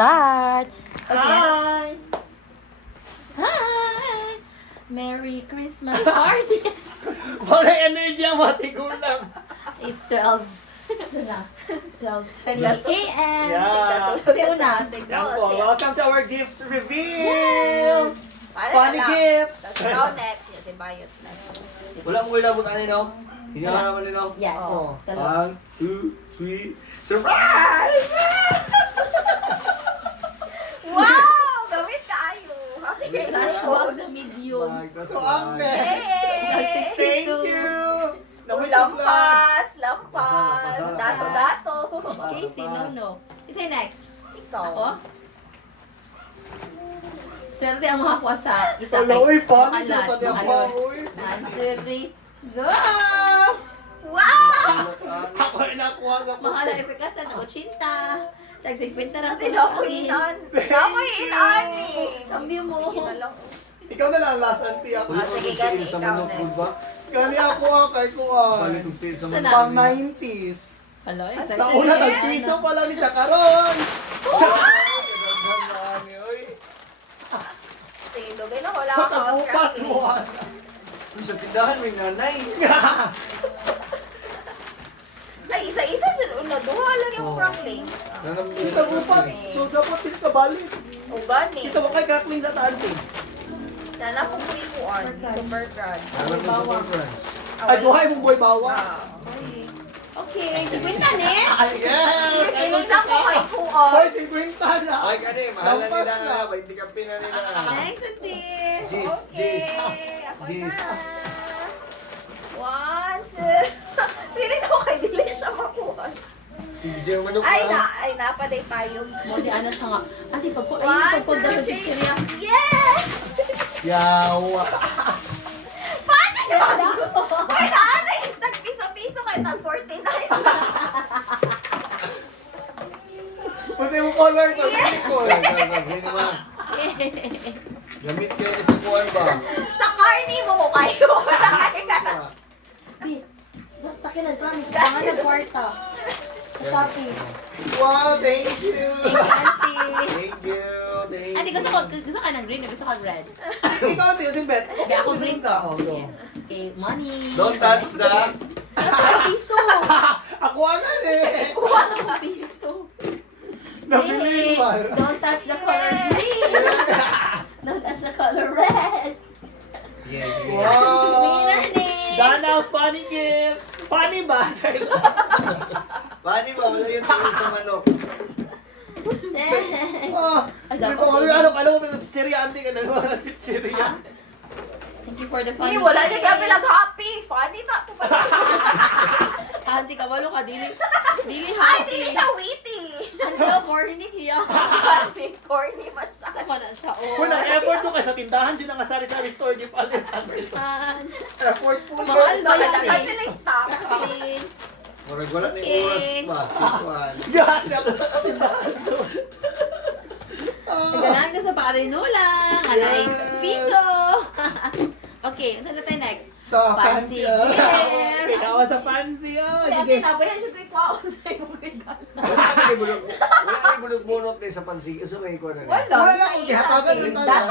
start. Okay. Hi! Hi! Merry Christmas party! Wala energy ang matigulang. It's 12. 12:20 a.m. Yeah. Si Una. Yan po. Welcome to our gift reveal! Funny gifts! Tapos ikaw next. Yan, si Bayot na. Wala mo ilabot ano no? Hindi ka naman nino? Yes. Oh. Dalawa. 1, 2, 3, surprise! Wow! Gamit kayo! Happy kayo! Crush wag na medium. So, ang best! Yay! Thank you! Namusog lang. Lampas! Lampas! Basa, basa. Dato-dato! Okay, sino no? Isa next. Ikaw. Ako? Swerte ang makakuha sa isa Wala, uy, funny Mahalan. siya pa niya pa, Mahalan. uy. 1, 2, 3, go! Wow! Ako ay nakuha sa Mahala epikas na 80. Tag-50 na Tinapuinan! Tinapuinan! Cambio mo. Sige na lang. Ikaw na lang, last auntie ako. Ah, sige, gani, sa ikaw manok, next. good ba? Gani ako kay Kuan. Balik yung pin sa Sana. manok. Pang 90s. Hello, Sa una, tag-piso pa lang ni siya karon. Sige, lugay na. Wala Sa ka tagupat mo. Sa tindahan may nanay. Ay, isa-isa dyan. Una, duha lang yung Franklin. Sa tagupat. So, dapat is kabalik. O gani. Isa mo kay Kathleen sa taanting. Sana po po ikuan. Super crunch. Alam mo sa conference. Ay, buhay mong boy bawa. Okay, 50 ni. Ay, yes! Ayun lang po kay kuan. Hoy, 50 na. Ay kani, mahalan Lampas nila na. nga. Hindi ka pina nila. Next, ate. Jeez, jeez. Ako Jeez. na. 1, 2. Dili na ko kay dili siya makuha. Sige yung manok. Ay na pa day payong. Mo di ano siya nga. Ate, pagpo, One, ayun, pagpo two, daw sa three. chichirya. Yes! Yawa. Paano yun? Ay, naanay! Tag-piso-piso kayo, tag-49. Kasi yung color sa people. Gamit kayo sa kuwan ba? Sa carny mo kayo. Sa kinan, promise. Kailangan ng kwarta. Sa Shopee. Wow, thank you. Fancy. Thank you. Thank Ate, you. gusto ka ng green o gusto ka ng red? Ikaw, ate, yung bet. Hindi ako green sa ko. ako. Go. Okay, money. Don't touch the... Piso. Ako anan eh. Kuha ng piso. Nabili Hey, mo. don't touch the color green. Don't touch the color red. Yes, yes. Wow. Winner ni. Dana, funny gifts. Funny ba? Paano ba? Wala yung tingin sa manok. Ah, di ba, ano mo, chichirya, auntie ka na naman, chichirya. Thank you for the fun. Hindi, wala niya kami happy. Funny ta. Auntie, kabalo ka. Dili Ay, happy. hindi siya witty. Until corny niya. Corny man siya. Sa pa na siya. Oh. Kung nag-effort ko kay sa tindahan, dyan ang sari-sari store, di palit. Effort full. Mahal ba yan Dapat eh? sila stop. Please. Murag wala na Okay. yung oras ba? Sikuan. Gana ako sa tindahan doon. Nagalaan ka sa parinulang. Alay, piso. Okay, saan na tayo next? Sa Fancy fancy. gift. Kinawa sa fancy. Kaya Sige. tinabayan siya ko ikaw sa iyong regalo. Wala na yung bulog-bunot din sa pansi. Isa may ikuan na. Wala. Wala akong gihatagan ng Dato